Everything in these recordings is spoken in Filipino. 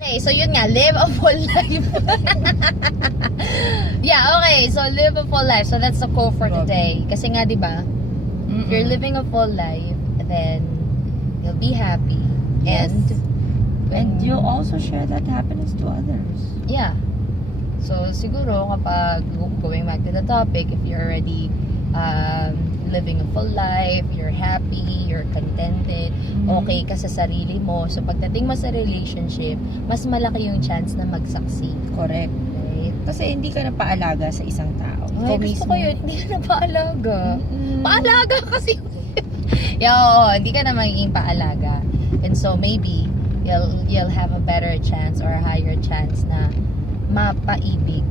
Okay, so yun nga, live a full life. Yeah, okay, so live a full life. So that's the quote for today. Kasi nga, di ba, if you're living a full life, then you'll be happy. Yes. And you also share that happiness to others. yeah. So siguro kapag going back to the topic, if you're already living a full life, you're happy, you're contented, okay ka sa sarili mo. So pagdating mo sa relationship, mas malaki yung chance na mag-succeed. Correct. Right? Kasi hindi ka na paalaga sa isang tao. Ay, gusto ko yun. Hindi ka na paalaga. Paalaga kasi. Yeah, oo, hindi ka na magiging paalaga. And so maybe you'll have a better chance or a higher chance na mapaibig.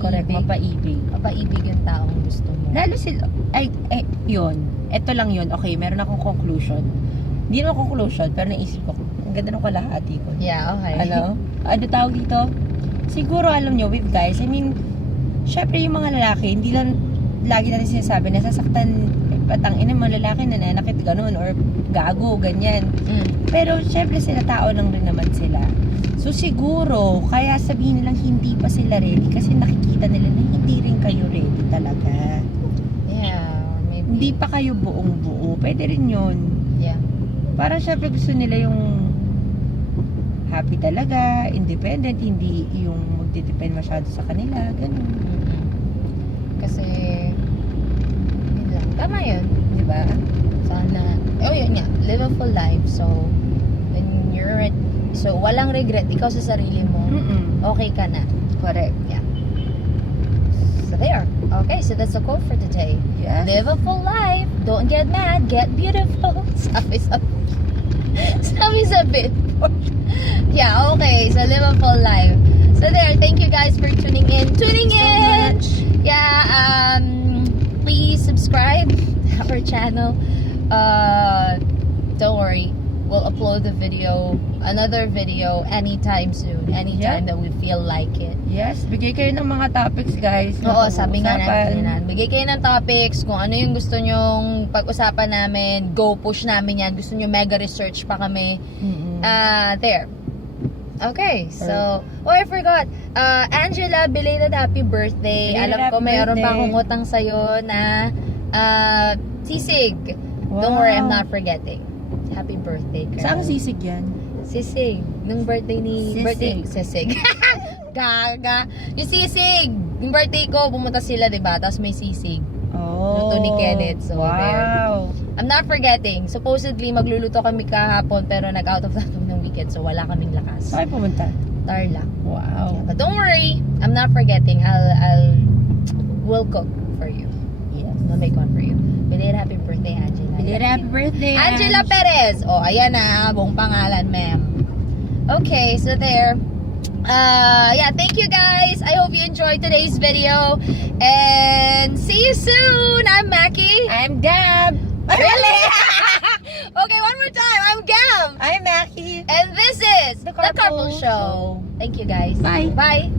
Correct, mapaibig. Mapaibig yung taong gusto mo. Lalo sila, yun. Ito lang yun. Okay, meron akong conclusion. Hindi naman conclusion, pero naisip ko, ang ganda ng kalahati ko. Yeah, okay. Ano tawag dito? Siguro, alam nyo, with guys, I mean, syempre yung mga lalaki, hindi lang lagi natin sinasabi, nasasaktan, patang ina mga lalaki na nanakit ganun, or gago, ganyan. Pero, syempre sila, tao lang rin naman sila. So, siguro, kaya sabihin nilang hindi pa sila ready kasi nakikita nila na hindi rin kayo ready talaga. Yeah, maybe. Hindi pa kayo buong buo. Pwede rin yun. Yeah. Parang syempre gusto nila yung happy talaga, independent, hindi yung magdidepend masyado sa kanila. Ganun. Kasi, yun lang. Tama yun. Di ba? Sana, yun nga, live a full life. So, when you're so, walang regret. Ikaw sa sarili mo, okay ka na. Correct. Yeah. So, there. Okay, so that's the quote for today. Yes. Live a full life. Don't get mad. Get beautiful. Sabi sa Billboard. Yeah, okay. So, live a full life. So, there. Thank you guys for tuning in. Yeah, please subscribe to our channel. Don't worry. We'll upload another video anytime soon. Anytime that we feel like it. Yes, bigay kayo ng mga topics, guys. Oo, sabi nga natin. Bigay kayo ng topics, kung ano yung gusto nyong pag-usapan namin, go push namin yan. Gusto nyo mega research pa kami. There. Okay, so, I forgot. Angela, belated happy birthday. Alam ko mayroon pa akong utang sa'yo na sisig. Don't worry, I'm not forgetting. Happy birthday, girl. Saan sisig yan? Sisig. Nung birthday ni... Sisig. Gaga. Yung sisig. Yung birthday ko, pumunta sila, diba? Tapos may sisig. Luto ni Kenneth. So, there. I'm not forgetting. Supposedly, magluluto kami kahapon, pero nag-out of that ng weekend. So, wala kaming lakas. Saan pumunta? Tarlac. Wow. Yeah, but don't worry. I'm not forgetting. We'll cook for you. Yes. We'll make one for you. Belated happy birthday, Angela. Belated happy birthday, Angela Perez. Oh, ayan na. Buong pangalan, ma'am. Okay, so there. Yeah, thank you guys. I hope you enjoyed today's video. And see you soon. I'm Mackie. I'm Gab. Really? Okay, one more time. I'm Gab. I'm Mackie. And this is The Carpool Show. Thank you guys. Bye. Bye.